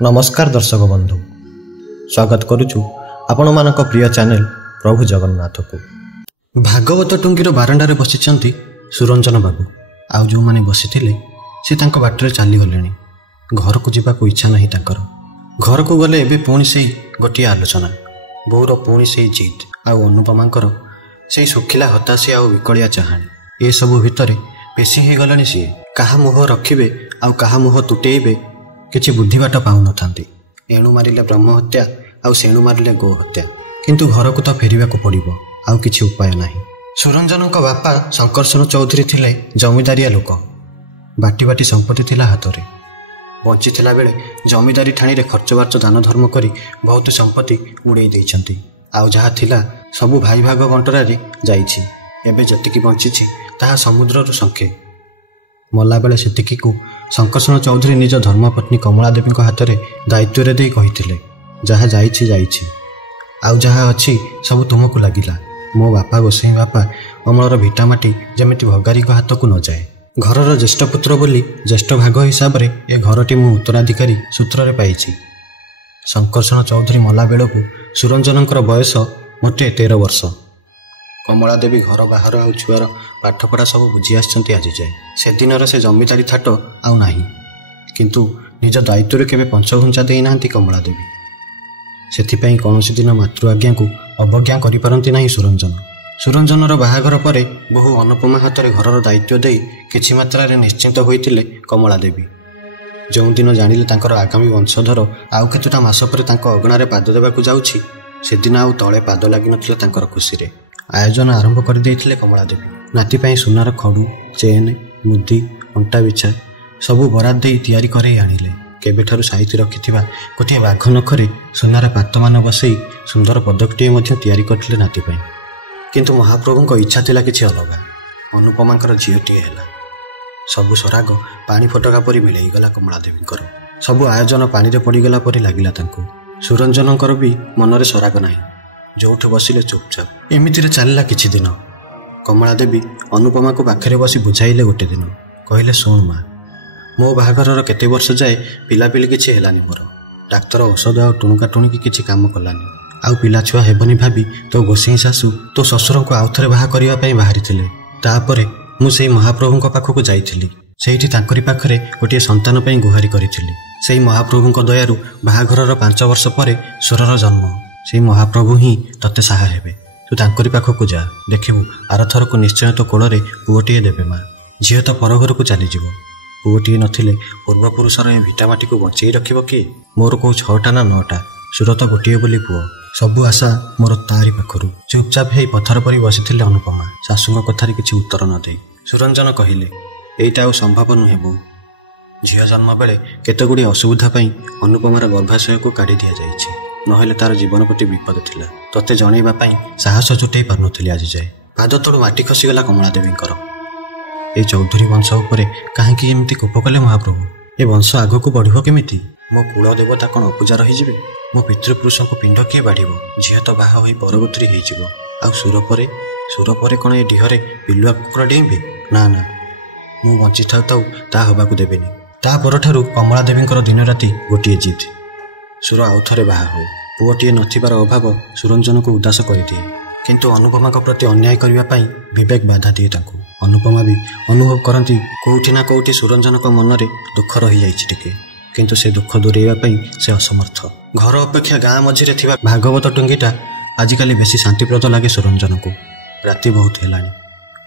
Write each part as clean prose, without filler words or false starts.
नमस्कार दर्शक बंधु, स्वागत करुचु आपण मानक प्रिय चैनल प्रभु जगन्नाथ को। भागवत टुंगीर बारंडार बसिचंती सुरंजन बाबू। आउ जो माने बसिथिले से तांको बाटरे चली गले। घर को जीवाक इच्छा नहीं तांकर। घर को गले एबे पुणी से गोटे आलोचना, बोर पुणी से जिद आउ अनुपमांकर से सुखिला हताशी आउ विकलिया चाहाणी। ए सबु भितरे पेशी हो गलानी। सी कहा मुह रखिबे आउ कहा मुह तुटेइबे किछि बुद्धिबाट पाउ नथांती। एणु मारिले ब्रह्म हत्या आउ सेणु मारिले गो हत्या। किंतु घर को तो फेरिबाको पड़िबो, आउ किछि उपाय नाही। सुरंजनक बापा शंकरसन चौधरी थिले जमीदारिया लोक। बाटी बाटी संपत्ति थिला हातरे। बंची थिला बेले जमीदारी ठाणी रे खर्च बार्च दान धर्म करी बहुत संपत्ति उड़ेई देइछंती। आउ जहा थिला सबु भाई भाग बंटरा रे जाइछि। एबे जतिकी बंचिछि ताहा समुद्रर संखे। मल्ला बेले सेतिकी को शंकरसन चौधरी निज धर्मपत्नी कमला देवी हाथ में दायित्व रे दे कहिथिले, जहा जाइछि जाइछि, आउ जहा अछि सब तुमको लागिला। मो बापा गोसाई बापा अमलर भिटामाटी जेमिति भगारी हाथ को न जाए। घरर ज्येष्ठ पुत्र बोली ज्येष्ठ भाग हिसाब रे ए घरटी मु उत्तराधिकारी सूत्र रे पाइछि। शंकरसन चौधरी मल्ला बेलू सुरंजनकर बयस मोटे 13 वर्ष। कमला देवी घर बाहर आउ छुआर पाठपढ़ा सब बुझी आछंती आज जाए। से दिनर से जमीदारी थाट आउ नाही, किंतु निज दायित्व केबे पंचघुंचा देई नांती कमला देवी। सेथिपई कौनसी दिन मातृ आज्ञा को अवज्ञा करि पारंती नाही सुरंजन। सुरंजनर बाहाघर परे बहु अनुपमा हाथ में घरर दायित्व देई किछि मात्रा रे निश्चिंत होइतिले कमला देवी। जो दिन जानिले तांकर आगामी वंशधर आउ केतुटा मास परे तांको अगणारे पाद देबाकू जाउछि, से दिन आउ तळे पाद लागि नथिले तांकर खुशी रे। आयोजन आरंभ कर देइथिले कमला देवी। नाती पाई सुनार खड़ू, चेन, मुदी, अंटा बिछा सबू बराद दे तैयारी करे आनिले। केबेठारु साहित्य रखिथिबा गोटे बाघ नखरे सुनार पातमान बसई सुंदर पदकटी मध्य तैयारी करथिले नाती पाई। किंतु महाप्रभुଙ୍କ इच्छा थिला किछि अलगा। अनुपमांकर झियोटी हैला। सबु सराग पानी फटका परि मिलई गला कमला देवींकर। सबु आयोजन पानी रे पड़ी गला परि लागिला तांको। सुरंजनकर भी मनरे सराग नाही। जोठ बसिले चुपचाप। एमितिरे चलला किछि दिन। कमला देवी अनुपमा को पाखरे बसी बुझाइले। गोटे दिन कहले, सुन मा, मो बाहाघरर केते वर्ष जाए पिलापिली किछि हेलानी। मोर डाक्तर औषध आ टुणुका टुणुकी किछि काम कलानी। आउ पिला छुआ हेबनी भाबी तो गोसाई सासू तो ससुर को आउ थरे बाहा करिया पई बाहरिथिले। तापरे मु सेई महाप्रभुଙ୍କ पाखକୁ जाइथिली। सेठी तांकरी पाखरे गोटे संतान पई गुहारी करिथिली। सेई महाप्रभुଙ୍କ दयारु बाहाघरर 5 वर्ष परे सुरर जन्म। से महाप्रभु ही तते साहा हेबे। तू तांकरी पाखକୁ जा, देखिबु आरथर को निश्चय तो कोड़े पुओटीए देबे। मा झील तो परघर को चली जीव। पुओटीए नथिले पूर्वपुरुषर ए भिटामाटी को बंचई रखिब किए? मोर को 6टा ना 9टा, सुरत गोटिए बोली पुओ। सबु आशा मोर तारी पाखरु। चुपचाप हे पथर परी बसिथिले अनुपमा, सासूଙ୍କ कथारे किछि उत्तर न देई। सुरंजन कहिले, एइटा आ संभव नुहे बो। झियो जन्म बेले केतेगुडी असुविधा पई अनुपमार गर्भाशय को काढी दिया जाइछि। नहेले तार जीवन प्रति विपद थिला। तते जणैबा पई साहस जुटै पारनथिले आज जाए। पाद तळु माटी खसीगला कमला देवींकर। ए चौधरी वंश उपरे काहेकि एमिति कोप कले महाप्रभु? ए वंश आगको बढ़िबो केमिति? मो कुल देवता कोन अपूजा रहि जिवे? मो पितृपुरुषको पिंड किए बाढ़िबो? झियो तो बाहा होई परगोत्री हेइ जिवो। आ सुर परे कोन ए डिहरे पिलुआ कुकुरा डेइबे? ना ना, मु बंची थाउ थाउ ता हबाकू देबेनी। ता परठारु कमला देवींकर दिन राति गोटिए जिद, सुर आउ थरे बाहा हो। पुओटीए नथिबार अभाव सुरंजन को उदास करदिए। किंतु अनुपमा प्रति अन्याय करने विवेक बाधा दिए तांको। अनुपमा भी अनुभव करती कोठी ना कोठी सुरंजन मन में दुख रही जाइए, किंतु से दुख दूरेवा से असमर्थ। घर अपेक्षा गाँ मझिरे थिबा भागवत टुंगीटा आजिकाली बेसी शांतिप्रद लगे सुरंजन को। राति बहुत हेलानी,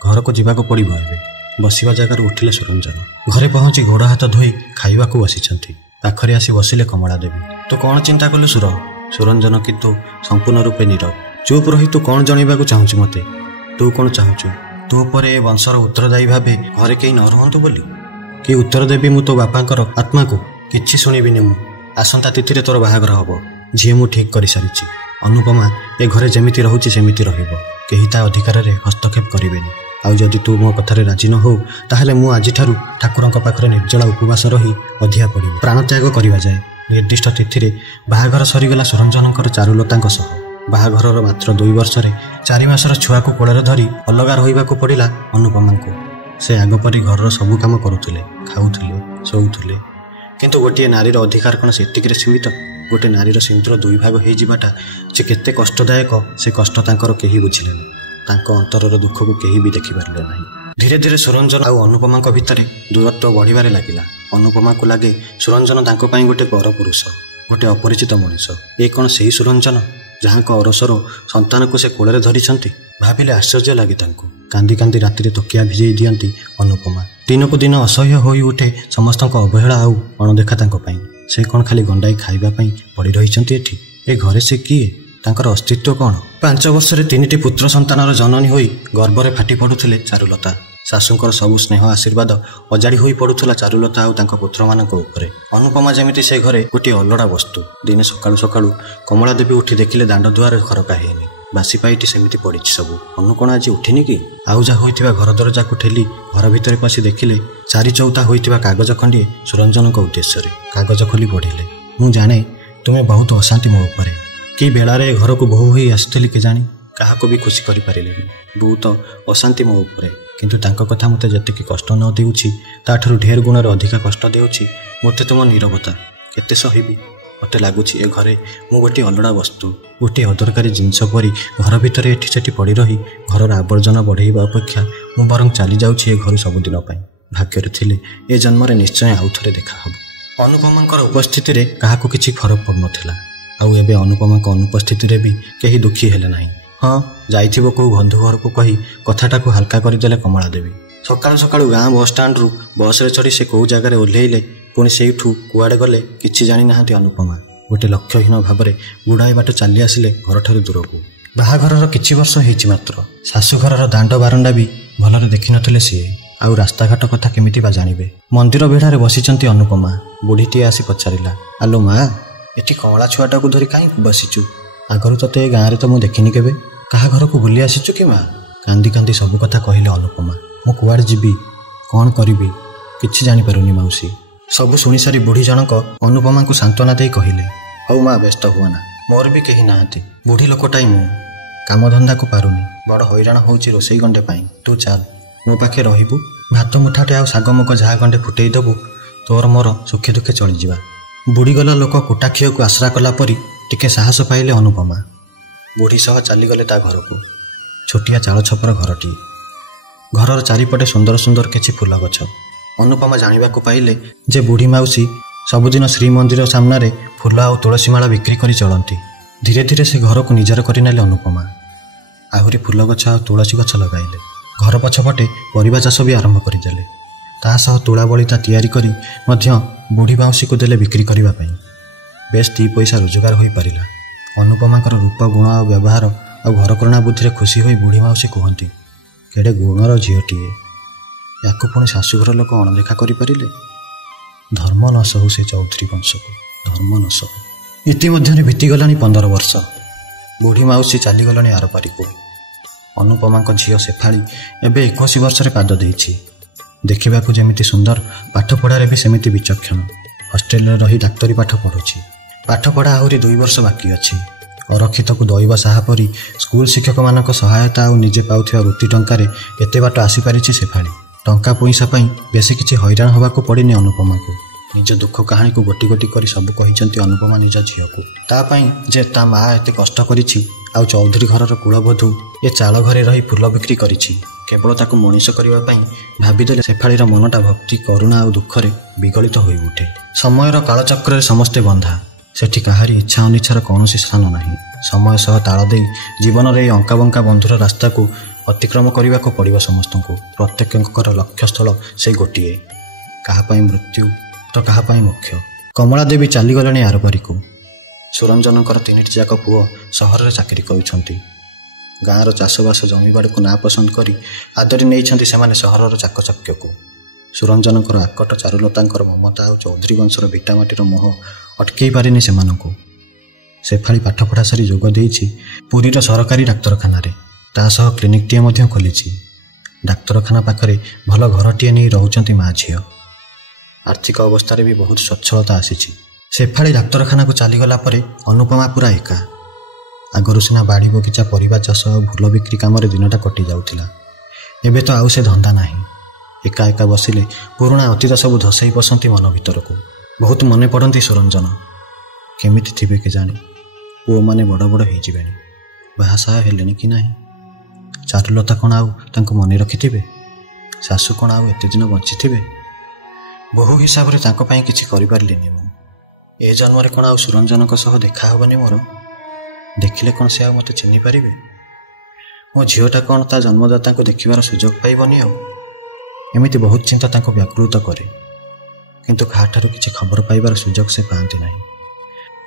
घर को जीवाक पड़िबो। एबे बसिबा जगार उठिले सुरंजन। घरे पहुंची गोड़ हाथ धोई खाइबाकू बसिछंती। पाखरे आसी बसिले कमला देवी। तू कौन चिंता कलु सुर? सुरंजन किंतु संपूर्ण रूपे नीरव। चुप रही तू कौन जणैबाकू चाहुछु मते? तू कौन चाहुछु? तू परे ए वंशर उत्तरदायी भाबे घरे केही न रहंतु बोली? कि उत्तर देबी मु तो बापांकर आत्मा को? किछि सुनिबिनी मु। आसंता तिथिरे तोर बाहागर हबो। झिए मु ठीक करि सारिछि। अनुपमा ए घरे जेमिति रहुछि सेमिति रहिबो। केही ता अधिकार रे हस्तक्षेप करिबेनी। आउ जदि तू मो कथारे राजी न हो, ताहले मु आजि ठारु ठाकुरଙ୍କ पाखरे निर्जला उपवास रही अधिया पड़िबो। प्राणत्याग करिबा जाए। निर्दिष्ट तिथिरे बाहाघर सरीगला सुरंजनकर चारुलताଙ୍କ सह। बाहाघरर मात्र 2 वर्ष 4 मासर छुआ को कोଳରେ धरी अलगा रहिबाकू पड़िला अनुपमा को। से आग परी घरर सबु काम करुथिले, खाउथिले, शोउथिले। କିନ୍ତୁ ଗୋଟିଏ ନାରୀର ଅଧିକାର କ'ଣ ସେତିକିରେ ସୀମିତ? ଗୋଟିଏ ନାରୀର ସିନ୍ଦୁର ଦୁଇ ଭାଗ ହୋଇଯିବାଟା ଯେ କେତେ କଷ୍ଟଦାୟକ ସେ କଷ୍ଟ ତାଙ୍କର କେହି ବୁଝିଲେନି। ତାଙ୍କ ଅନ୍ତରର ଦୁଃଖକୁ କେହି ବି ଦେଖିପାରିଲେ ନାହିଁ। ଧୀରେ ଧୀରେ ସୁରଞ୍ଜନ ଆଉ ଅନୁପମାଙ୍କ ଭିତରେ ଦୂରତ୍ୱ ବଢ଼ିବାରେ ଲାଗିଲା। ଅନୁପମାକୁ ଲାଗେ ସୁରଞ୍ଜନ ତାଙ୍କ ପାଇଁ ଗୋଟେ ପର ପୁରୁଷ, ଗୋଟେ ଅପରିଚିତ ମଣିଷ। ଏ କ'ଣ ସେହି ସୁରଞ୍ଜନ ଯାହାଙ୍କ ଅରସର ସନ୍ତାନକୁ ସେ କୋଳରେ ଧରିଛନ୍ତି? ଭାବିଲେ ଆଶ୍ଚର୍ଯ୍ୟ ଲାଗେ ତାଙ୍କୁ। କାନ୍ଦି କାନ୍ଦି ରାତିରେ ତକିଆ ଭିଜେଇ ଦିଅନ୍ତି ଅନୁପମା। ଦିନକୁ ଦିନ ଅସହ୍ୟ ହୋଇ ଉଠେ ସମସ୍ତଙ୍କ ଅବହେଳା ଆଉ ଅଣଦେଖା ତାଙ୍କ ପାଇଁ। ସେ କ'ଣ ଖାଲି ଗଣ୍ଡାଇ ଖାଇବା ପାଇଁ ପଡ଼ି ରହିଛନ୍ତି ଏଠି? ଏ ଘରେ ସେ କିଏ? ତାଙ୍କର ଅସ୍ତିତ୍ୱ କ'ଣ? 5 ବର୍ଷରେ 3ଟି ପୁତ୍ର ସନ୍ତାନର ଜନନୀ ହୋଇ ଗର୍ବରେ ଫାଟି ପଡ଼ୁଥିଲେ ଚାରୁଲତା। ଶାଶୁଙ୍କର ସବୁ ସ୍ନେହ ଆଶୀର୍ବାଦ ଅଜାଡ଼ି ହୋଇ ପଡ଼ୁଥିଲା ଚାରୁଲତା ଆଉ ତାଙ୍କ ପୁତ୍ରମାନଙ୍କ ଉପରେ। ଅନୁପମା ଯେମିତି ସେ ଘରେ ଗୋଟିଏ ଅଲୋଡ଼ା ବସ୍ତୁ। ଦିନେ ସକାଳୁ ସକାଳୁ କମଳା ଦେବୀ ଉଠି ଦେଖିଲେ ଦାଣ୍ଡ ଦୁଆରେ ଖରକା ହେଇନି। ବାସି ପାଇଟି ସେମିତି ପଡ଼ିଛି ସବୁ। ଅନୁ କ'ଣ ଆଜି ଉଠିନି କି? ଆଉଜା ହୋଇଥିବା ଘର ଦରଜାକୁ ଠେଲି ଘର ଭିତରେ ପଶି ଦେଖିଲେ 4 ଚଉତା ହୋଇଥିବା କାଗଜ ଖଣ୍ଡିଏ ସୁରଞ୍ଜନଙ୍କ ଉଦ୍ଦେଶ୍ୟରେ। କାଗଜ ଖୋଲି ପଢ଼ିଲେ, ମୁଁ ଜାଣେ ତୁମେ ବହୁତ ଅଶାନ୍ତି ମୋ ଉପରେ। କି ବେଳାରେ ଘରକୁ ବୋହୂ ହୋଇ ଆସିଥିଲି କେଜାଣି? କାହାକୁ ବି ଖୁସି କରିପାରିଲିନି। ବହୁତ ଅଶାନ୍ତି ମୋ ଉପରେ। କିନ୍ତୁ ତାଙ୍କ କଥା ମୋତେ ଯେତିକି କଷ୍ଟ ନ ଦେଉଛି ତାଠାରୁ ଢେର ଗୁଣରେ ଅଧିକା କଷ୍ଟ ଦେଉଛି ମୋତେ ତୁମ ନୀରବତା। କେତେ ସହିବି? ମୋତେ ଲାଗୁଛି ଏ ଘରେ ମୁଁ ଗୋଟିଏ ଅଲୋଡ଼ା ବସ୍ତୁ, ଗୋଟିଏ ଅଦରକାରୀ ଜିନିଷ ପରି ଘର ଭିତରେ ଏଠି ସେଠି ପଡ଼ି ରହି ଘରର ଆବର୍ଜନା ବଢ଼େଇବା ଅପେକ୍ଷା ମୁଁ ବରଂ ଚାଲିଯାଉଛି ଏ ଘରୁ ସବୁଦିନ ପାଇଁ। ଭାଗ୍ୟରେ ଥିଲେ ଏ ଜନ୍ମରେ ନିଶ୍ଚୟ ଆଉ ଥରେ ଦେଖା ହେବ। ଅନୁପମାଙ୍କର ଉପସ୍ଥିତିରେ କାହାକୁ କିଛି ଫରକ ପଡ଼ୁନଥିଲା। ଆଉ ଏବେ ଅନୁପମାଙ୍କ ଅନୁପସ୍ଥିତିରେ ବି କେହି ଦୁଃଖୀ ହେଲେ ନାହିଁ। ହଁ, ଯାଇଥିବ କେଉଁ ବନ୍ଧୁ ଘରକୁ କହି କଥାଟାକୁ ହାଲକା କରିଦେଲେ କମଳା ଦେବୀ। ସକାଳୁ ସକାଳୁ ଗାଁ ବସ୍ଷ୍ଟାଣ୍ଡରୁ ବସ୍ରେ ଚଢ଼ି ସେ କେଉଁ ଜାଗାରେ ଓହ୍ଲେଇଲେ, ପୁଣି ସେଇଠୁ କୁଆଡ଼େ ଗଲେ କିଛି ଜାଣିନାହାନ୍ତି ଅନୁପମା। ଗୋଟେ ଲକ୍ଷ୍ୟହୀନ ଭାବରେ ଗୁଡ଼ାଏ ବାଟ ଚାଲି ଆସିଲେ ଘରଠାରୁ ଦୂରକୁ। ବାହାଘରର କିଛି ବର୍ଷ ହେଇଛି ମାତ୍ର। ଶାଶୁଘରର ଦାଣ୍ଡ ବାରଣ୍ଡା ବି ଭଲରେ ଦେଖିନଥିଲେ ସିଏ। ଆଉ ରାସ୍ତାଘାଟ କଥା କେମିତି ବା ଜାଣିବେ? ମନ୍ଦିର ବେଢ଼ାରେ ବସିଛନ୍ତି ଅନୁପମା। ବୁଢ଼ୀଟିଏ ଆସି ପଚାରିଲା, ଆଲୋ ମା, ଏଠି କଅଁଳା ଛୁଆଟାକୁ ଧରି କାହିଁକି ବସିଛୁ? ଆଗରୁ ତତେ ଏ ଗାଁରେ ତ ମୁଁ ଦେଖିନି କେବେ। କାହା ଘରକୁ ବୁଲି ଆସିଛୁ କି ମା? କାନ୍ଦି କାନ୍ଦି ସବୁ କଥା କହିଲେ ଅନୁପମା। ମୁଁ କୁଆଡ଼େ ଯିବି, କ'ଣ କରିବି, କିଛି ଜାଣିପାରୁନି ମାଉସୀ। ସବୁ ଶୁଣିସାରି ବୁଢ଼ୀ ଜଣକ ଅନୁପମାଙ୍କୁ ସାନ୍ତ୍ୱନା ଦେଇ କହିଲେ, ହଉ ମା, ବ୍ୟସ୍ତ ହୁଅନା, ମୋର ବି କେହି ନାହାନ୍ତି। ବୁଢ଼ୀ ଲୋକଟାଇ ମୁଁ, କାମଧନ୍ଦାକୁ ପାରୁନି, ବଡ଼ ହଇରାଣ ହେଉଛି ରୋଷେଇ ଗଣ୍ଡେ ପାଇଁ। ତୁ ଚାଲ, ମୋ ପାଖେ ରହିବୁ, ଭାତ ମୁଠାଟେ ଆଉ ଶାଗ ମୁଗ ଯାହା ଗଣ୍ଡେ ଫୁଟେଇ ଦେବୁ, ତୋର ମୋର ସୁଖେ ଦୁଃଖେ ଚଳିଯିବା। ବୁଡ଼ିଗଲା ଲୋକ କୁଟାଖିଅକୁ ଆଶ୍ରା କଲା ପରି ଟିକେ ସାହସ ପାଇଲେ ଅନୁପମା। ବୁଢ଼ୀ ସହ ଚାଲିଗଲେ ତା ଘରକୁ। ଛୋଟିଆ ଚାଳ ଛପର ଘରଟିଏ। ଘରର ଚାରିପଟେ ସୁନ୍ଦର ସୁନ୍ଦର କିଛି ଫୁଲ ଗଛ। ଅନୁପମା ଜାଣିବାକୁ ପାଇଲେ ଯେ ବୁଢ଼ୀ ମାଉସୀ ସବୁଦିନ ଶ୍ରୀମନ୍ଦିର ସାମ୍ନାରେ ଫୁଲ ଆଉ ତୁଳସୀ ମାଳ ବିକ୍ରି କରି ଚଳନ୍ତି। ଧୀରେ ଧୀରେ ସେ ଘରକୁ ନିଜର କରିନେଲେ ଅନୁପମା। ଆହୁରି ଫୁଲ ଗଛ ଆଉ ତୁଳସୀ ଗଛ ଲଗାଇଲେ। ଘର ପଛପଟେ ପରିବା ଚାଷ ବି ଆରମ୍ଭ କରିଦେଲେ। ତା ସହ ତୁଳା ବଳିତା ତିଆରି କରି ମଧ୍ୟ ବୁଢ଼ୀ ମାଉସୀକୁ ଦେଲେ ବିକ୍ରି କରିବା ପାଇଁ। ବେଶ 2 ପଇସା ରୋଜଗାର ହୋଇପାରିଲା। ଅନୁପମାଙ୍କର ରୂପ, ଗୁଣ ଆଉ ବ୍ୟବହାର ଆଉ ଘରକରଣା ବୁଦ୍ଧିରେ ଖୁସି ହୋଇ ବୁଢ଼ୀ ମାଉସୀ କୁହନ୍ତି, କେଡ଼େ ଗୁଣର ଝିଅଟିଏ, ୟାକୁ ପୁଣି ଶାଶୁଘର ଲୋକ ଅଣଦେଖା କରିପାରିଲେ। ଧର୍ମ ନ ସହୁ ସେ ଚୌଧୁରୀ ବଂଶକୁ, ଧର୍ମ ନ ସହୁ। ଇତିମଧ୍ୟରେ ବିତିଗଲାଣି 15 ବର୍ଷ। ବୁଢ଼ୀ ମାଉସୀ ଚାଲିଗଲାଣି ଆରପାରିକୁ। ଅନୁପମାଙ୍କ ଝିଅ ଶେଫାଳି ଏବେ 21 ବର୍ଷରେ ପାଦ ଦେଇଛି। ଦେଖିବାକୁ ଯେମିତି ସୁନ୍ଦର, ପାଠପଢ଼ାରେ ବି ସେମିତି ବିଚକ୍ଷଣ। ହଷ୍ଟେଲରେ ରହି ଡାକ୍ତରୀ ପାଠ ପଢ଼ୁଛି। ପାଠପଢ଼ା ଆହୁରି 2 ବର୍ଷ ବାକି ଅଛି। ଅରକ୍ଷିତକୁ ଦଇବ ସାହା ପରି ସ୍କୁଲ ଶିକ୍ଷକମାନଙ୍କ ସହାୟତା ଆଉ ନିଜେ ପାଉଥିବା ବୃତ୍ତି ଟଙ୍କାରେ ଏତେ ବାଟ ଆସିପାରିଛି ଶେଫାଳି। ଟଙ୍କା ପଇସା ପାଇଁ ବେଶୀ କିଛି ହଇରାଣ ହେବାକୁ ପଡ଼ିନି ଅନୁପମାକୁ। ନିଜ ଦୁଃଖ କାହାଣୀକୁ ଗୋଟି ଗୋଟି କରି ସବୁ କହିଛନ୍ତି ଅନୁପମା ନିଜ ଝିଅକୁ। ତା ପାଇଁ ଯେ ତା ମା ଏତେ କଷ୍ଟ କରିଛି, ଆଉ ଚୌଧୁରୀ ଘରର କୁଳବଧୂ ଏ ଚାଳ ଘରେ ରହି ଫୁଲ ବିକ୍ରି କରିଛି କେବଳ ତାକୁ ମଣିଷ କରିବା ପାଇଁ, ଭାବିଦେଲେ ଶେଫାଳିର ମନଟା ଭକ୍ତି, କରୁଣା ଆଉ ଦୁଃଖରେ ବିଗଳିତ ହୋଇ ଉଠେ। ସମୟର କାଳଚକ୍ରରେ ସମସ୍ତେ ବନ୍ଧା। ସେଠି କାହାରି ଇଚ୍ଛା ଅନିଚ୍ଛାର କୌଣସି ସ୍ଥାନ ନାହିଁ। ସମୟ ସହ ତାଳ ଦେଇ ଜୀବନର ଏହି ଅଙ୍କାବଙ୍କା ବନ୍ଧୁର ରାସ୍ତାକୁ ଅତିକ୍ରମ କରିବାକୁ ପଡ଼ିବ ସମସ୍ତଙ୍କୁ। ପ୍ରତ୍ୟେକଙ୍କର ଲକ୍ଷ୍ୟସ୍ଥଳ ସେ ଗୋଟିଏ, କାହା ପାଇଁ ମୃତ୍ୟୁ ତ କାହା ପାଇଁ ମୋକ୍ଷ। କମଳା ଦେବୀ ଚାଲିଗଲେଣି ଆରପାରିକୁ। ସୁରଞ୍ଜନଙ୍କର 3ଟି ଯାକ ପୁଅ ସହରରେ ଚାକିରି କରୁଛନ୍ତି। ଗାଁର ଚାଷବାସ ଜମିବାଡ଼ିକୁ ନାଁ ପସନ୍ଦ କରି ଆଦରି ନେଇଛନ୍ତି ସେମାନେ ସହରର ଚାକଚକ୍ୟକୁ। ସୁରଞ୍ଜନଙ୍କର ଆକଟ, ଚାରୁଲତାଙ୍କର ମମତା ଆଉ ଚୌଧୁରୀ ବଂଶର ଭିଟାମାଟିର ମୋହ ଅଟକେଇ ପାରିନି ସେମାନଙ୍କୁ। ଶେଫାଳି ପାଠପଢ଼ା ସାରି ଯୋଗ ଦେଇଛି ପୁରୀର ସରକାରୀ ଡାକ୍ତରଖାନାରେ। ତା ସହ କ୍ଲିନିକଟିଏ ମଧ୍ୟ ଖୋଲିଛି। ଡାକ୍ତରଖାନା ପାଖରେ ଭଲ ଘରଟିଏ ନେଇ ରହୁଛନ୍ତି ମା ଝିଅ। ଆର୍ଥିକ ଅବସ୍ଥାରେ ବି ବହୁତ ସ୍ୱଚ୍ଛଳତା ଆସିଛି। ଶେଫାଳି ଡାକ୍ତରଖାନାକୁ ଚାଲିଗଲା ପରେ ଅନୁପମା ପୁରା ଏକା। ଆଗରୁ ସିନା ବାଡ଼ି ବଗିଚା, ପରିବା ଚାଷ ଆଉ ଫୁଲ ବିକ୍ରି କାମରେ ଦିନଟା କଟି ଯାଉଥିଲା। ଏବେ ତ ଆଉ ସେ ଧନ୍ଦା ନାହିଁ। ଏକା ଏକା ବସିଲେ ପୁରୁଣା ଅତୀତ ସବୁ ଧସେଇ ପଶନ୍ତି ମନ ଭିତରକୁ। ବହୁତ ମନେ ପଡ଼ନ୍ତି ସୁରଞ୍ଜନ। କେମିତି ଥିବେ କେଜାଣି? ପୁଅମାନେ ବଡ଼ ବଡ଼ ହେଇଯିବେଣି, ବାହାସାହା ହେଲେଣି କି ନାହିଁ? ଚାରୁଲତା କ'ଣ ଆଉ ତାଙ୍କୁ ମନେ ରଖିଥିବେ? ଶାଶୁ କ'ଣ ଆଉ ଏତେ ଦିନ ବଞ୍ଚିଥିବେ? ବୋହୂ ହିସାବରେ ତାଙ୍କ ପାଇଁ କିଛି କରିପାରିଲିନି ମୁଁ। ଏ ଜନ୍ମରେ କ'ଣ ଆଉ ସୁରଞ୍ଜନଙ୍କ ସହ ଦେଖା ହେବନି ମୋର? ଦେଖିଲେ କ'ଣ ସେ ଆଉ ମୋତେ ଚିହ୍ନି ପାରିବେ? ମୋ ଝିଅଟା କ'ଣ ତା ଜନ୍ମଦାତାଙ୍କୁ ଦେଖିବାର ସୁଯୋଗ ପାଇବନି ଆଉ? ଏମିତି ବହୁତ ଚିନ୍ତା ତାଙ୍କୁ ବ୍ୟାକୁଳିତ କରେ, କିନ୍ତୁ କାହାଠାରୁ କିଛି ଖବର ପାଇବାର ସୁଯୋଗ ସେ ପାଆନ୍ତି ନାହିଁ।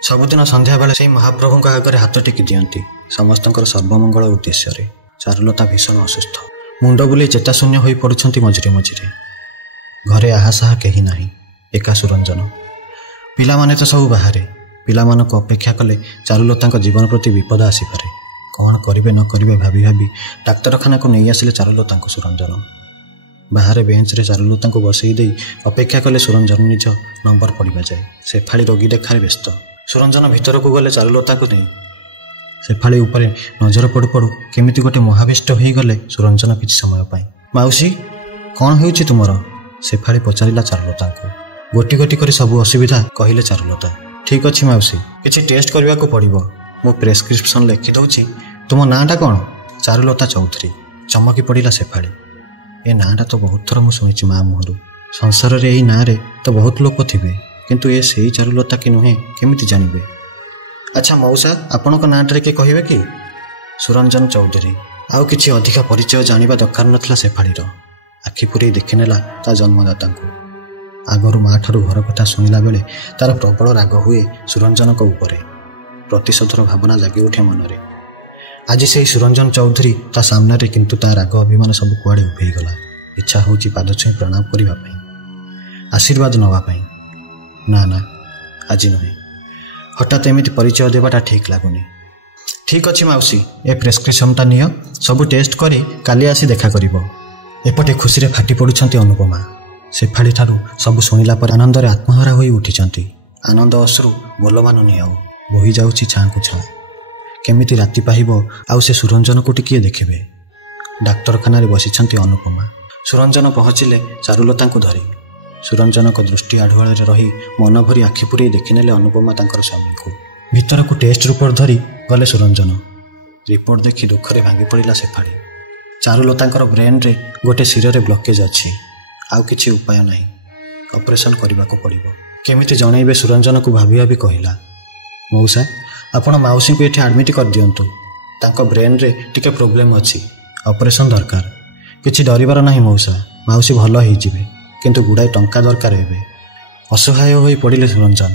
ସବୁଦିନ ସନ୍ଧ୍ୟାବେଳେ ସେହି ମହାପ୍ରଭୁଙ୍କ ଆଗରେ ହାତ ଟେକି ଦିଅନ୍ତି ସମସ୍ତଙ୍କର ସର୍ବମଙ୍ଗଳ ଉଦ୍ଦେଶ୍ୟରେ। ଚାରୁଲତା ଭୀଷଣ ଅସୁସ୍ଥ, ମୁଣ୍ଡ ବୁଲେଇ ଚେତାଶୂନ୍ୟ ହୋଇ ପଡ଼ୁଛନ୍ତି ମଝିରେ ମଝିରେ। ଘରେ ଆହା ସାହା କେହି ନାହିଁ, ଏକା ସୁରଞ୍ଜନ। ପିଲାମାନେ ତ ସବୁ ବାହାରେ। ପିଲାମାନଙ୍କୁ ଅପେକ୍ଷା କଲେ ଚାରୁଲତାଙ୍କ ଜୀବନ ପ୍ରତି ବିପଦ ଆସିପାରେ। କ'ଣ କରିବେ ନ କରିବେ ଭାବି ଭାବି ଡାକ୍ତରଖାନାକୁ ନେଇ ଆସିଲେ ଚାରୁଲତାଙ୍କୁ ସୁରଞ୍ଜନ। ବାହାରେ ବେଞ୍ଚରେ ଚାରୁଲତାଙ୍କୁ ବସେଇ ଦେଇ ଅପେକ୍ଷା କଲେ ସୁରଞ୍ଜନ ନିଜ ନମ୍ବର ପଡ଼ିବା ଯାଏ। ସେଫାଳି ରୋଗୀ ଦେଖାରେ ବ୍ୟସ୍ତ। ସୁରଞ୍ଜନ ଭିତରକୁ ଗଲେ ଚାରୁଲତାଙ୍କୁ ନେଇ। ସେଫାଳି ଉପରେ ନଜର ପଡ଼ୁ ପଡ଼ୁ କେମିତି ଗୋଟେ ମହାବିଷ୍ଟ ହୋଇଗଲେ ସୁରଞ୍ଜନ କିଛି ସମୟ ପାଇଁ। ମାଉସୀ, କ'ଣ ହେଉଛି ତୁମର? ସେଫାଳି ପଚାରିଲା ଚାରୁଲତାଙ୍କୁ। ଗୋଟି ଗୋଟି କରି ସବୁ ଅସୁବିଧା କହିଲେ ଚାରୁଲତା। ଠିକ୍ ଅଛି ମାଉସୀ, କିଛି ଟେଷ୍ଟ କରିବାକୁ ପଡ଼ିବ। ମୁଁ ପ୍ରେସ୍କ୍ରିପ୍ସନ୍ ଲେଖି ଦେଉଛି। ତୁମ ନାଁଟା କ'ଣ? ଚାରୁଲତା ଚୌଧୁରୀ। ଚମକି ପଡ଼ିଲା ସେଫାଳି। ଏ ନାଁଟା ତ ବହୁତ ଥର ମୁଁ ଶୁଣିଛି ମା ମୁହଁରୁ। ସଂସାରରେ ଏହି ନାଁରେ ତ ବହୁତ ଲୋକ ଥିବେ, କିନ୍ତୁ ଏ ସେଇ ଚାରୁଲତା କି ନୁହେଁ କେମିତି ଜାଣିବେ? ଆଚ୍ଛା ମଉସା, ଆପଣଙ୍କ ନାଁଟା ଟିକେ କହିବେ କି? ସୁରଞ୍ଜନ ଚୌଧୁରୀ। ଆଉ କିଛି ଅଧିକା ପରିଚୟ ଜାଣିବା ଦରକାର ନଥିଲା ସେଫାଳିର। ଆଖି ପୁରେଇ ଦେଖିନେଲା ତା ଜନ୍ମଦାତାଙ୍କୁ। ଆଗରୁ ମା ଠାରୁ ଘର କଥା ଶୁଣିଲା ବେଳେ ତାର ପ୍ରବଳ ରାଗ ହୁଏ ସୁରଞ୍ଜନଙ୍କ ଉପରେ। ପ୍ରତିଶୋଧର ଭାବନା ଜାଗି ଉଠେ ମନରେ। ଆଜି ସେହି ସୁରଞ୍ଜନ ଚୌଧୁରୀ ତା ସାମ୍ନାରେ, କିନ୍ତୁ ତା ରାଗ ଅଭିମାନ ସବୁ କୁଆଡ଼େ ଉଭେଇଗଲା। ଇଚ୍ଛା ହେଉଛି ପାଦ ଛୁଇଁ ପ୍ରଣାମ କରିବା ପାଇଁ, ଆଶୀର୍ବାଦ ନେବା ପାଇଁ। ନା ନା, ଆଜି ନୁହେଁ। ହଠାତ୍ ଏମିତି ପରିଚୟ ଦେବାଟା ଠିକ୍ ଲାଗୁନି। ଠିକ୍ ଅଛି ମାଉସୀ, ଏ ପ୍ରେସ୍କ୍ରିପ୍ସନ୍ଟା ନିଅ। ସବୁ ଟେଷ୍ଟ କରି କାଲି ଆସି ଦେଖା କରିବ। ଏପଟେ ଖୁସିରେ ଫାଟି ପଡ଼ୁଛନ୍ତି ଅନୁପମା। ସେଫାଳି ଠାରୁ ସବୁ ଶୁଣିଲା ପରେ ଆନନ୍ଦରେ ଆତ୍ମହରା ହୋଇ ଉଠିଛନ୍ତି। ଆନନ୍ଦ ଅଶ୍ରୁ ବୋଲମାନୁନି ଆଉ, ବୋହି ଯାଉଛି ଛାଁକୁ ଛାଁ। କେମିତି ରାତି ପାହିବ ଆଉ ସେ ସୁରଞ୍ଜନକୁ ଟିକିଏ ଦେଖିବେ? ଡାକ୍ତରଖାନାରେ ବସିଛନ୍ତି ଅନୁପମା। ସୁରଞ୍ଜନ ପହଞ୍ଚିଲେ ଚାରୁଲତାଙ୍କୁ ଧରି। ସୁରଞ୍ଜନଙ୍କ ଦୃଷ୍ଟି ଆଢ଼ୁଆଳରେ ରହି ମନ ଭରି ଆଖି ପୁରେଇ ଦେଖିନେଲେ ଅନୁପମା ତାଙ୍କର ସ୍ୱାମୀଙ୍କୁ। ଭିତରକୁ ଟେଷ୍ଟ ରିପୋର୍ଟ ଧରି ଗଲେ ସୁରଞ୍ଜନ। ରିପୋର୍ଟ ଦେଖି ଦୁଃଖରେ ଭାଙ୍ଗି ପଡ଼ିଲା ସେଫାଳି। ଚାରୁଲତାଙ୍କର ବ୍ରେନ୍ରେ ଗୋଟେ ଶିରରେ ବ୍ଲକେଜ୍ ଅଛି। ଆଉ କିଛି ଉପାୟ ନାହିଁ, ଅପରେସନ୍ କରିବାକୁ ପଡ଼ିବ। କେମିତି ଜଣାଇବେ ସୁରଞ୍ଜନକୁ ଭାବି ଭାବି କହିଲା, ମଉସା, ଆପଣ ମାଉସୀଙ୍କୁ ଏଠି ଆଡ଼ମିଟ୍ କରିଦିଅନ୍ତୁ। ତାଙ୍କ ବ୍ରେନ୍ରେ ଟିକେ ପ୍ରୋବ୍ଲେମ୍ ଅଛି, ଅପରେସନ୍ ଦରକାର। କିଛି ଡରିବାର ନାହିଁ ମଉସା, ମାଉସୀ ଭଲ ହେଇଯିବେ, କିନ୍ତୁ ଗୁଡ଼ାଏ ଟଙ୍କା ଦରକାର ଏବେ। ଅସହାୟ ହୋଇ ପଡ଼ିଲେ ସୁରଞ୍ଜନ।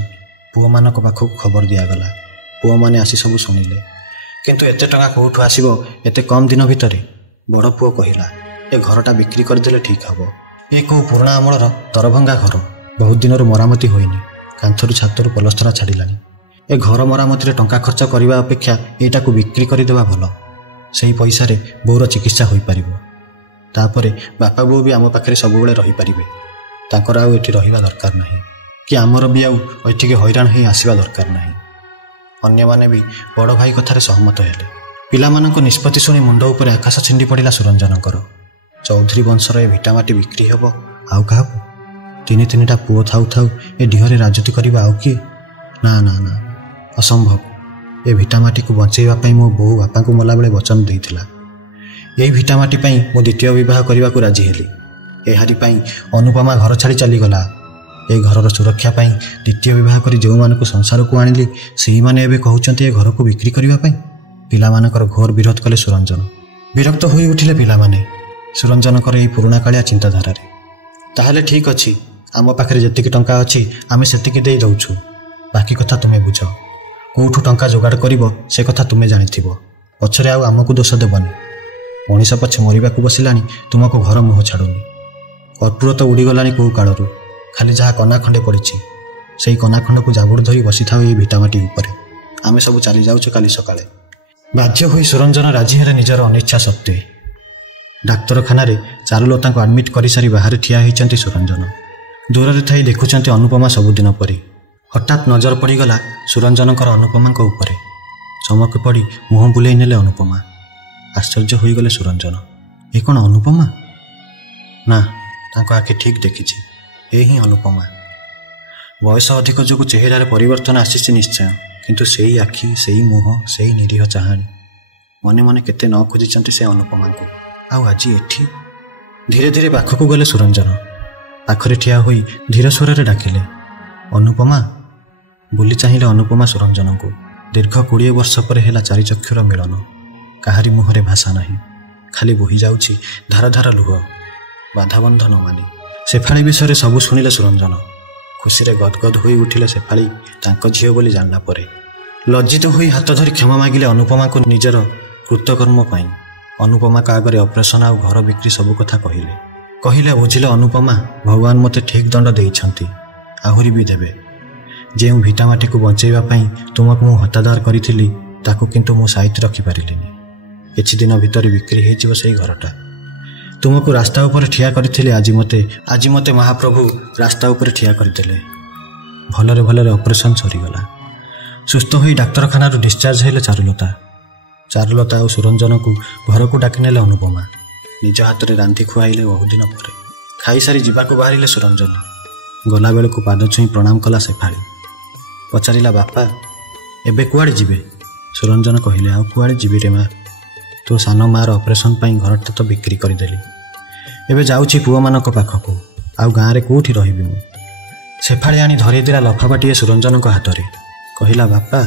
ପୁଅମାନଙ୍କ ପାଖକୁ ଖବର ଦିଆଗଲା। ପୁଅମାନେ ଆସି ସବୁ ଶୁଣିଲେ। କିନ୍ତୁ ଏତେ ଟଙ୍କା କେଉଁଠୁ ଆସିବ ଏତେ କମ୍ ଦିନ ଭିତରେ? ବଡ଼ ପୁଅ କହିଲା, ଏ ଘରଟା ବିକ୍ରି କରିଦେଲେ ଠିକ୍ ହେବ। ଏ କେଉଁ ପୁରୁଣା ଅମଳର ତରଭଙ୍ଗା ଘର, ବହୁତ ଦିନରୁ ମରାମତି ହୋଇନି। କାନ୍ଥରୁ ଛାତରୁ ପଲସ୍ତରା ଛାଡ଼ିଲାଣି। ଏ ଘର ମରାମତିରେ ଟଙ୍କା ଖର୍ଚ୍ଚ କରିବା ଅପେକ୍ଷା ଏଇଟାକୁ ବିକ୍ରି କରିଦେବା ଭଲ। ସେହି ପଇସାରେ ବୋଉର ଚିକିତ୍ସା ହୋଇପାରିବ। ତାପରେ ବାପା ବୋଉ ବି ଆମ ପାଖରେ ସବୁବେଳେ ରହିପାରିବେ। ତାଙ୍କର ଆଉ ଏଠି ରହିବା ଦରକାର ନାହିଁ, କି ଆମର ବି ଆଉ ଏଠିକି ହଇରାଣ ହୋଇ ଆସିବା ଦରକାର ନାହିଁ। ଅନ୍ୟମାନେ ବି ବଡ଼ ଭାଇ କଥାରେ ସହମତ ହେଲେ। ପିଲାମାନଙ୍କ ନିଷ୍ପତ୍ତି ଶୁଣି ମୁଣ୍ଡ ଉପରେ ଆକାଶ ଛିଣ୍ଡି ପଡ଼ିଲା ସୁରଞ୍ଜନଙ୍କର। ଚୌଧୁରୀ ବଂଶର ଏ ଭିଟାମାଟି ବିକ୍ରି ହେବ ଆଉ କାହାକୁ? ତିନି ତିନିଟା ପୁଅ ଥାଉ ଥାଉ ଏ ଢିଅରେ ରାଜୁତି କରିବା ଆଉ କିଏ? ନା ନା ନା, ଅସମ୍ଭବ। ଏ ଭିଟାମାଟିକୁ ବଞ୍ଚାଇବା ପାଇଁ ମୋ ବୋଉ ବାପାଙ୍କୁ ମଲାବେଳେ ବଚନ ଦେଇଥିଲା। ଏହି ଭିଟାମାଟି ପାଇଁ ମୁଁ ଦ୍ୱିତୀୟ ବିବାହ କରିବାକୁ ରାଜି ହେଲି। ଏହାରି ପାଇଁ ଅନୁପମା ଘର ଛାଡ଼ି ଚାଲିଗଲା। ଏ ଘରର ସୁରକ୍ଷା ପାଇଁ ଦ୍ୱିତୀୟ ବିବାହ କରି ଯେଉଁମାନଙ୍କୁ ସଂସାରକୁ ଆଣିଲି, ସେଇମାନେ ଏବେ କହୁଛନ୍ତି ଏ ଘରକୁ ବିକ୍ରି କରିବା ପାଇଁ। ପିଲାମାନଙ୍କର ଘୋର ବିରୋଧ କଲେ ସୁରଞ୍ଜନ। ବିରକ୍ତ ହୋଇ ଉଠିଲେ ପିଲାମାନେ ସୁରଞ୍ଜନଙ୍କର ଏହି ପୁରୁଣା କାଳିଆ ଚିନ୍ତାଧାରାରେ। ତାହେଲେ ଠିକ୍ ଅଛି, ଆମ ପାଖରେ ଯେତିକି ଟଙ୍କା ଅଛି ଆମେ ସେତିକି ଦେଇ ଦେଉଛୁ। ବାକି କଥା ତୁମେ ବୁଝ। କେଉଁଠୁ ଟଙ୍କା ଯୋଗାଡ଼ କରିବ ସେ କଥା ତୁମେ ଜାଣିଥିବ। ପଛରେ ଆଉ ଆମକୁ ଦୋଷ ଦେବନି। ମଣିଷ ପଛେ ମରିବାକୁ ବସିଲାଣି, ତୁମକୁ ଘର ମୁହଁ ଛାଡ଼ୁନି। କର୍ପୂର ତ ଉଡ଼ିଗଲାଣି କେଉଁ କାଳରୁ, ଖାଲି ଯାହା କନା ଖଣ୍ଡେ ପଡ଼ିଛି। ସେଇ କନା ଖଣ୍ଡକୁ ଜାବୁଡ଼ି ଧରି ବସିଥାଉ ଏଇ ଭିଟାମାଟି ଉପରେ। ଆମେ ସବୁ ଚାଲି ଯାଉଛୁ କାଲି ସକାଳେ। ବାଧ୍ୟ ହୋଇ ସୁରଞ୍ଜନ ରାଜି ହେଲେ ନିଜର ଅନିଚ୍ଛା ସତ୍ତ୍ୱେ। ଡାକ୍ତରଖାନାରେ ଚାରୁଲତାଙ୍କୁ ଆଡ଼ମିଟ୍ କରିସାରି ବାହାରେ ଠିଆ ହୋଇଛନ୍ତି ସୁରଞ୍ଜନ। ଦୂରରେ ଥାଇ ଦେଖୁଛନ୍ତି ଅନୁପମା ସବୁଦିନ ପରି। ହଠାତ୍ ନଜର ପଡ଼ିଗଲା ସୁରଞ୍ଜନଙ୍କର ଅନୁପମାଙ୍କ ଉପରେ। ଚମକି ପଡ଼ି ମୁହଁ ବୁଲେଇ ନେଲେ ଅନୁପମା। ଆଶ୍ଚର୍ଯ୍ୟ ହୋଇଗଲେ ସୁରଞ୍ଜନ। ଏ କ'ଣ ଅନୁପମା? ନା, ତାଙ୍କ ଆଖି ଠିକ୍ ଦେଖିଛି, ଏ ହିଁ ଅନୁପମା। ବୟସ ଅଧିକ ଯୋଗୁଁ ଚେହେରାରେ ପରିବର୍ତ୍ତନ ଆସିଛି ନିଶ୍ଚୟ, କିନ୍ତୁ ସେଇ ଆଖି, ସେଇ ମୁହଁ, ସେଇ ନିରୀହ ଚାହାଣୀ। ମନେ ମନେ କେତେ ନ ଖୋଜିଛନ୍ତି ସେ ଅନୁପମାଙ୍କୁ। ଆଉ ଆଜି ଏଠି। ଧୀରେ ଧୀରେ ପାଖକୁ ଗଲେ ସୁରଞ୍ଜନ। ପାଖରେ ଠିଆ ହୋଇ ଧୀର ସ୍ୱରରେ ଡାକିଲେ, ଅନୁପମା। ବୁଲି ଚାହିଁଲେ ଅନୁପମା ସୁରଞ୍ଜନଙ୍କୁ। ଦୀର୍ଘ 20 ବର୍ଷ ପରେ ହେଲା ଚାରିଚକ୍ଷୁର ମିଳନ। କାହାରି ମୁହଁରେ ଭାଷା ନାହିଁ, ଖାଲି ବୋହି ଯାଉଛି ଧାର ଧାର ଲୁହ। ବାଧାବନ୍ଧନ ମାନି ଶେଫାଳି ବିଷୟରେ ସବୁ ଶୁଣିଲେ ସୁରଞ୍ଜନ। ଖୁସିରେ ଗଦଗଦ ହୋଇ ଉଠିଲେ ଶେଫାଳି ତାଙ୍କ ଝିଅ ବୋଲି ଜାଣିଲା ପରେ। ଲଜ୍ଜିତ ହୋଇ ହାତ ଧରି କ୍ଷମା ମାଗିଲେ ଅନୁପମାଙ୍କୁ ନିଜର କୃତକର୍ମ ପାଇଁ। ଅନୁପମାଙ୍କ ଆଗରେ ଅପରେସନ ଆଉ ଘର ବିକ୍ରି ସବୁ କଥା କହିଲେ ବୁଝିଲେ ଅନୁପମା, ଭଗବାନ ମୋତେ ଠିକ୍ ଦଣ୍ଡ ଦେଇଛନ୍ତି, ଆହୁରି ବି ଦେବେ। ଯେଉଁ ଭିଟାମାଟିକୁ ବଞ୍ଚାଇବା ପାଇଁ ତୁମକୁ ମୁଁ ହତାଦାର କରିଥିଲି, ତାକୁ କିନ୍ତୁ ମୁଁ ସାଇତି ରଖିପାରିଲିନି। କିଛି ଦିନ ଭିତରେ ବିକ୍ରି ହେଇଯିବ ସେଇ ଘରଟା। ତୁମକୁ ରାସ୍ତା ଉପରେ ଠିଆ କରିଥିଲେ, ଆଜି ମୋତେ ମହାପ୍ରଭୁ ରାସ୍ତା ଉପରେ ଠିଆ କରିଦେଲେ। ଭଲରେ ଭଲରେ ଅପରେସନ ସରିଗଲା। ସୁସ୍ଥ ହୋଇ ଡାକ୍ତରଖାନାରୁ ଡିସଚାର୍ଜ ହେଲେ ଚାରୁଲତା ଆଉ ସୁରଞ୍ଜନକୁ ଘରକୁ ଡାକି ନେଲେ ଅନୁପମା। ନିଜ ହାତରେ ରାନ୍ଧି ଖୁଆଇଲେ ବହୁଦିନ ପରେ। ଖାଇସାରି ଯିବାକୁ ବାହାରିଲେ ସୁରଞ୍ଜନ। ଗଲାବେଳକୁ ପାଦ ଛୁଇଁ ପ୍ରଣାମ କଲା ଶେଫାଳି। ପଚାରିଲା, ବାପା ଏବେ କୁଆଡ଼େ ଯିବେ? ସୁରଞ୍ଜନ କହିଲେ, ଆଉ କୁଆଡ଼େ ଯିବି ରେ ମା, ତୋ ସାନ ମାଆର ଅପରେସନ ପାଇଁ ଘରଟା ତ ବିକ୍ରି କରିଦେଲି। ଏବେ ଯାଉଛି ପୁଅମାନଙ୍କ ପାଖକୁ, ଆଉ ଗାଁରେ କେଉଁଠି ରହିବି ମୁଁ। ଶେଫାଳି ଆଣି ଧରେଇ ଦେଲା ଲଫାପାଟିଏ ସୁରଞ୍ଜନଙ୍କ ହାତରେ। କହିଲା, ବାପା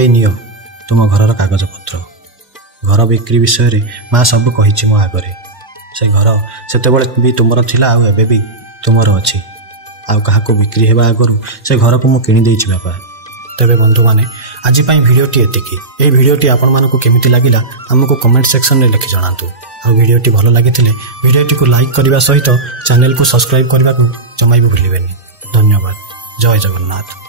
ଏଇ ନିଅ ତୁମ ଘରର କାଗଜପତ୍ର। ଘର ବିକ୍ରି ବିଷୟରେ ମା ସବୁ କହିଛି ମୋ ଆଗରେ। ସେ ଘର ସେତେବେଳେ ବି ତୁମର ଥିଲା, ଆଉ ଏବେ ବି ତୁମର ଅଛି। ଆଉ କାହାକୁ ବିକ୍ରି ହେବା ଆଗରୁ ସେ ଘରକୁ ମୁଁ କିଣିଦେଇଛି ବାପା। ତେବେ ବନ୍ଧୁମାନେ, ଆଜି ପାଇଁ ଭିଡ଼ିଓଟି ଏତିକି। ଏହି ଭିଡ଼ିଓଟି ଆପଣମାନଙ୍କୁ କେମିତି ଲାଗିଲା ଆମକୁ କମେଣ୍ଟ ସେକ୍ସନରେ ଲେଖି ଜଣାନ୍ତୁ। ଆଉ ଭିଡ଼ିଓଟି ଭଲ ଲାଗିଥିଲେ ଭିଡ଼ିଓଟିକୁ ଲାଇକ୍ କରିବା ସହିତ ଚ୍ୟାନେଲକୁ ସବସ୍କ୍ରାଇବ୍ କରିବାକୁ ଜମା ବି ଭୁଲିବେନି। ଧନ୍ୟବାଦ। ଜୟ ଜଗନ୍ନାଥ।